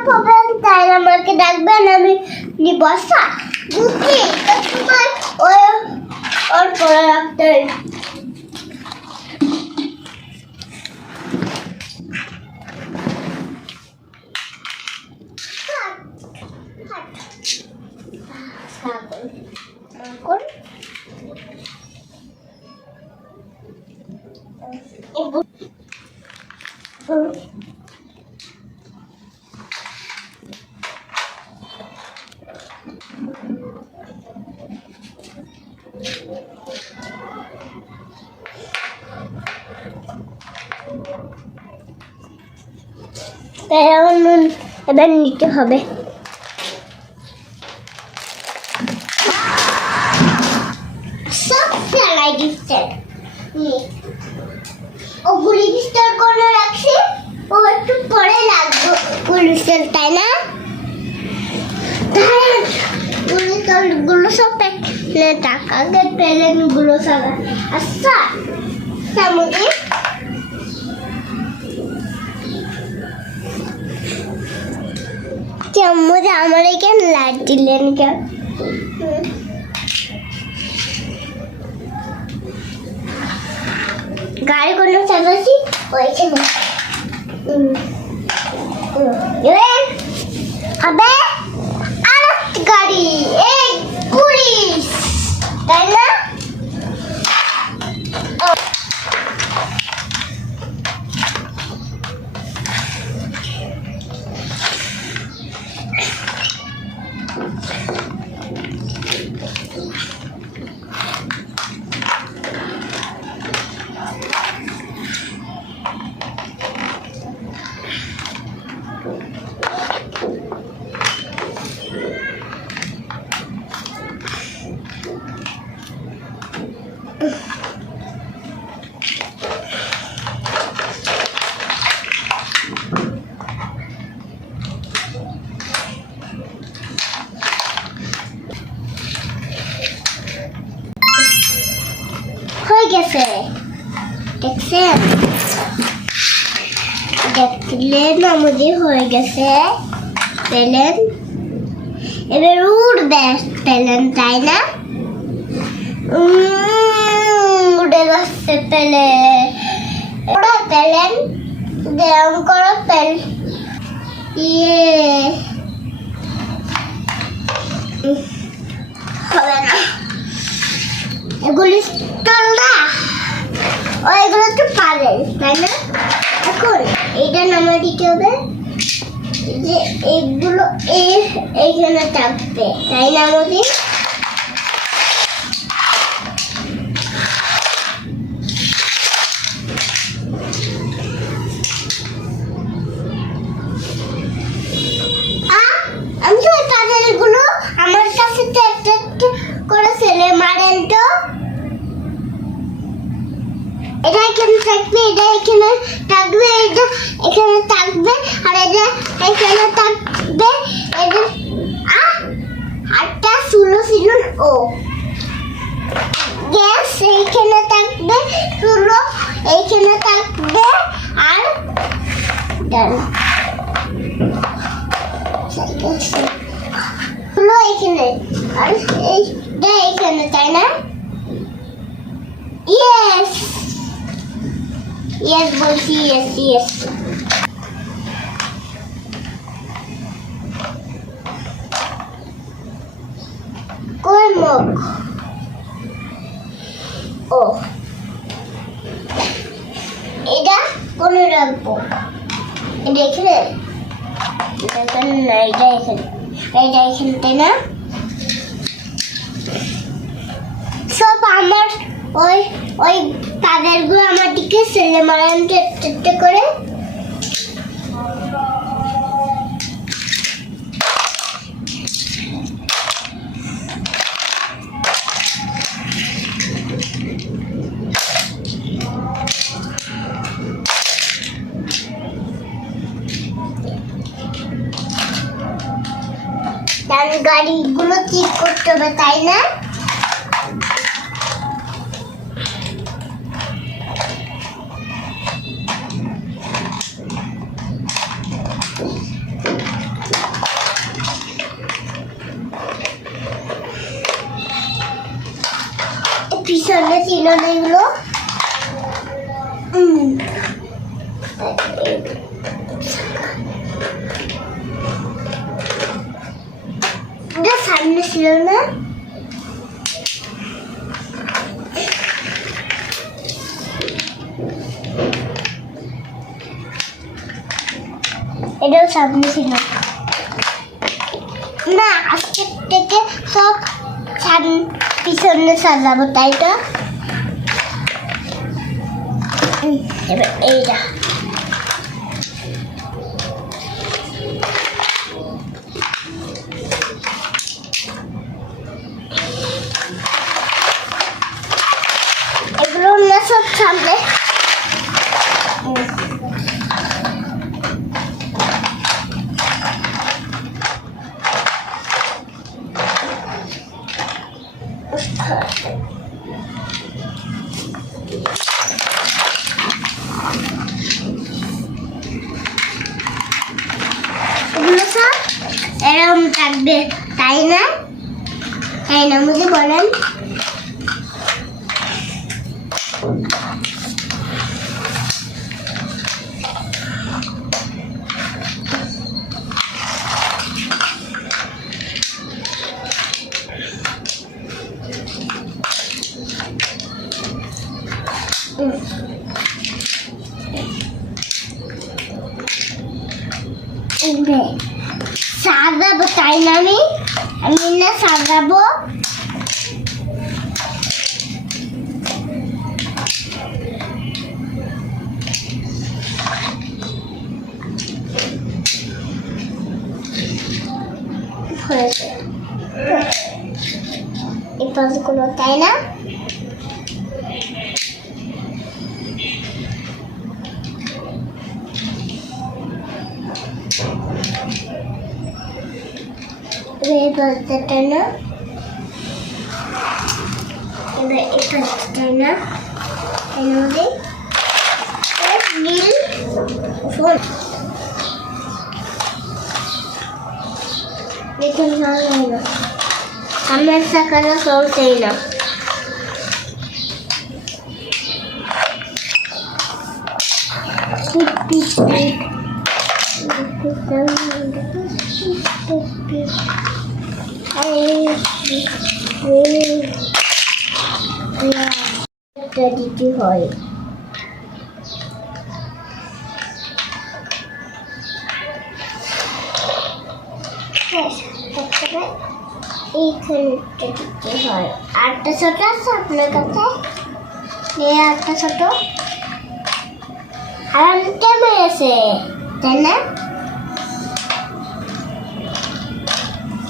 খারাপ হবে তাই আমাকে ডাকবেন, আমি বসা বুঝি তোমার ওর পরে রাখতে এবার নিতে হবে। সব ফেলাই দিচ্ছে ও গুলি বিস্তার করে রাখছি, ও একটু পরে লাগবে গুলিস্টার, তাই না? গুলো সব টাকাকে পেলেন গুলো সব। আচ্ছা সামনে চামচ আমার এখানে লাইট দিলেন কেন? গাড়ি কোনো চালাচ্ছি ওইখানে আবে আর গাড়ি এই পুলিশ, তাই না? হয়ে গেছে, দেখছেন? দেখলেন আমাদের হয়ে গেছে পেলেন। এবার উড়বে পেলেন, তাই না? উড়ে যাচ্ছে পেলে, ওরা পেলেন দেম করো পেল হবে না এগুলি না, ওইগুলো তো পারে, তাই না? এখন এইটা নামা দিতে হবে যে এইগুলো এইখানে থাকবে, তাই না? আমাদের আমি তো তাদেরগুলো আমার কাছে তো একটা করে ছেলে মারেন তো। এটা এখানে থাকবে, এটা এখানে থাকবে, এটা এখানে থাকবে, আর এটা এখানে থাকবে। এটা আটটা ষোলো ছিল ও গ্যাস এইখানে থাকবে, ষোলো এইখানে থাকবে, আর ডান ষোলো এইখানে, আর এইটা এইখানে, তাই না? ইয়েস ইয়েস বলছি, ইয়েস ইয়েস। কই মুখ ও এটা কোনে রাখবো? এটা এখানে, এখানে না, এটা এখানে, এটা এখানে, তাই না? সব আমার ওই ওই তাদেরগুলো আমার দিকে ছেলে মারান করে। গাড়িগুলো ঠিক করতে হবে, তাই না? ছিল না এগুলো। এটা সামনে ছিল না। এটাও সামনে ছিল না। আজকে থেকে সব পিছনে সাজাবো, তাই তো? এবার এইটা এগুলো না সব সামনে। এগুলো সব এরকম থাকবে, তাই না? তাই না মুঝে বলেন? সাজাবো, তাই না? আমি না সাজাবো। এই পাশগুলো, তাই না? এই পাশটা না, এবার এই পাশটা না। এর মধ্যে নীল ফোন দেখুন, না আমার সাকারা চলছেই না। দিতে হয় এইখানে দিতে হয়। আটটা ছোট আছে আপনার কাছে? আটটা ছোট আর কেমন আছে, তাই না?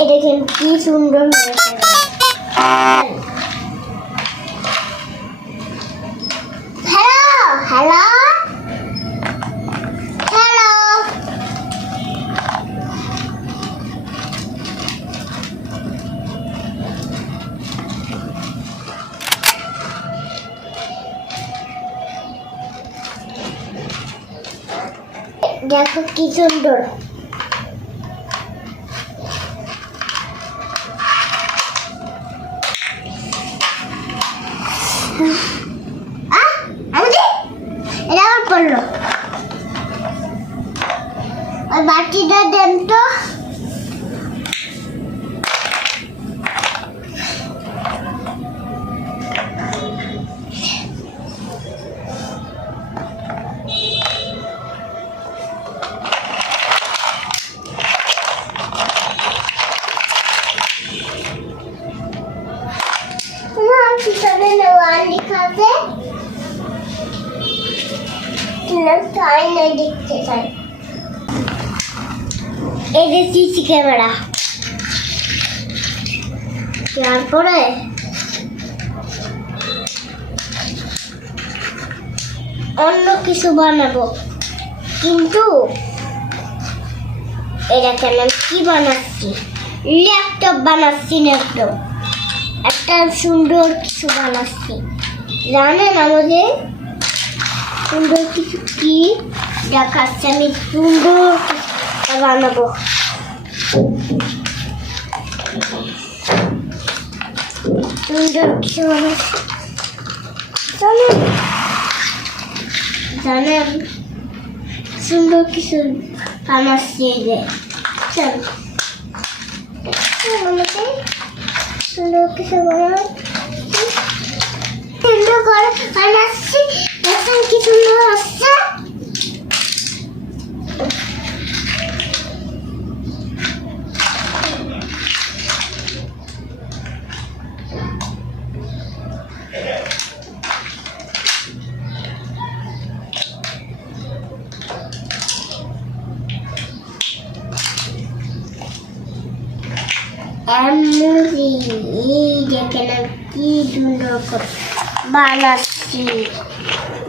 এটা কিন্তু কি সুন্দর হয়েছে। হ্যালো হ্যালো হ্যালো, দেখো কি সুন্দর। এটা আমার পড়লো, ওই বাটিটা দেন তো। পিছনে নেওয়া লেখা আছে, তাই নাই দেখতে চাই। এই যে সিসি ক্যামেরা, তারপরে অন্য কিছু বানাবো, কিন্তু এটা কেন কি বানাচ্ছি? ল্যাপটপ বানাচ্ছি, ল্যাপটপ একটা সুন্দর কিছু বানাচ্ছি। জানেন আমাদের সুন্দর কিছু কি দেখাচ্ছে? আমি সুন্দর কিছু বানাবো। সুন্দর কিছু বানাচ্ছি। জানেন সুন্দর কিছু বানাচ্ছি যে সুন্দর কিছু সুন্দর করে বানাচ্ছি দেখেন কি সুন্দর হচ্ছে দেখেন কি সুন্দর করে বানাচ্ছি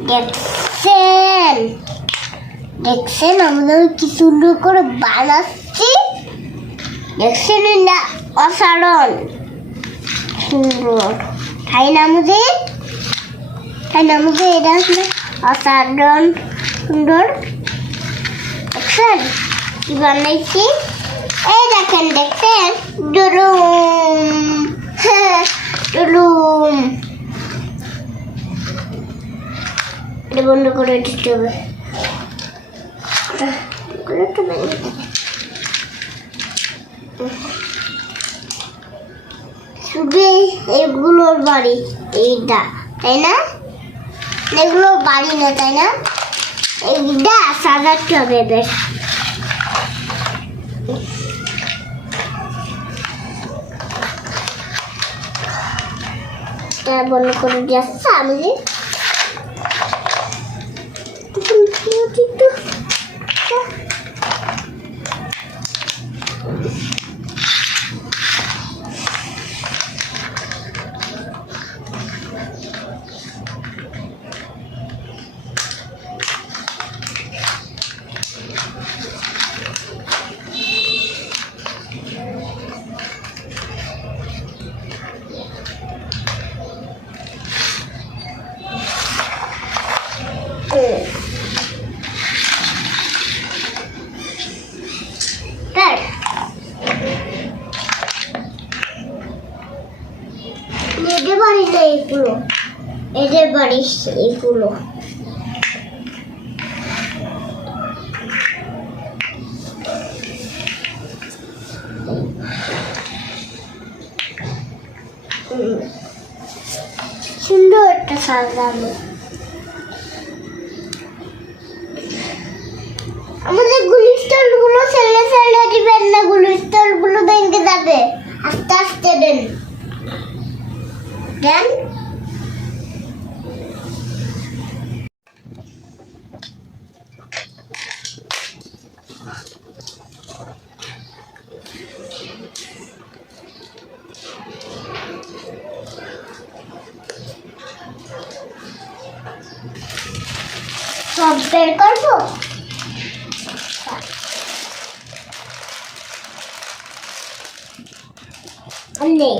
দেখছেন দেখছেন আমাদের কি সুন্দর করে বানাচ্ছি দেখছেন না অসাধারণ সুন্দর তাই না আমাদের এটা আসলে অসাধারণ সুন্দর দেখছেন কি বানাইছি এই দেখেন দেখছেন ডুলুম ডুলুম এটা বন্ধ করে দিতে হবে শুধু এগুলোর বাড়ি এইটা তাই না এগুলোর বাড়ি না তাই না এইটা সাজাতে হবে বেশ বন্ধ করে যাচ্ছে আমি এদের বাড়ি না এগুলো এদের বাড়ি এগুলো সুন্দর একটা সাজানো আমাদের গুলিস্টল গুলো ছেলে দিবেন না গুলিস্টল গুলো ভেঙে যাবে আস্তে আস্তে দেন দেন সব বের করবো নেই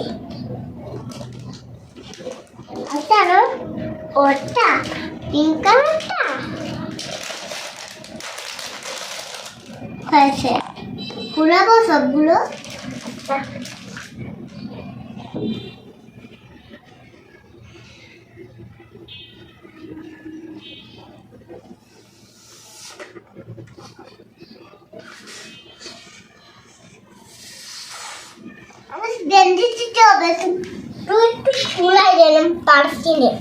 আচ্ছা ওটা পিঙ্ক কালারটা হয়েছে পুরাবো সবগুলো গেঞ্জি দিতে হবে তুই একটু ফুলাই দিলাম পারছি না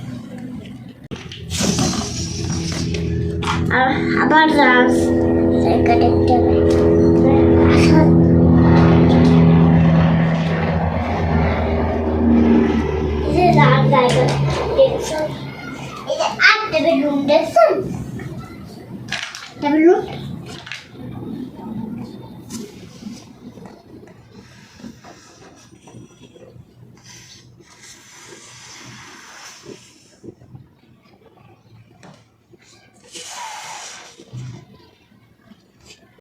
আর আবার রাস জায়গা দেখতে হবে এই যে রাস জায়গা দেখছেন এই যে আটটা বেডরুম দেখছেন বেডরুম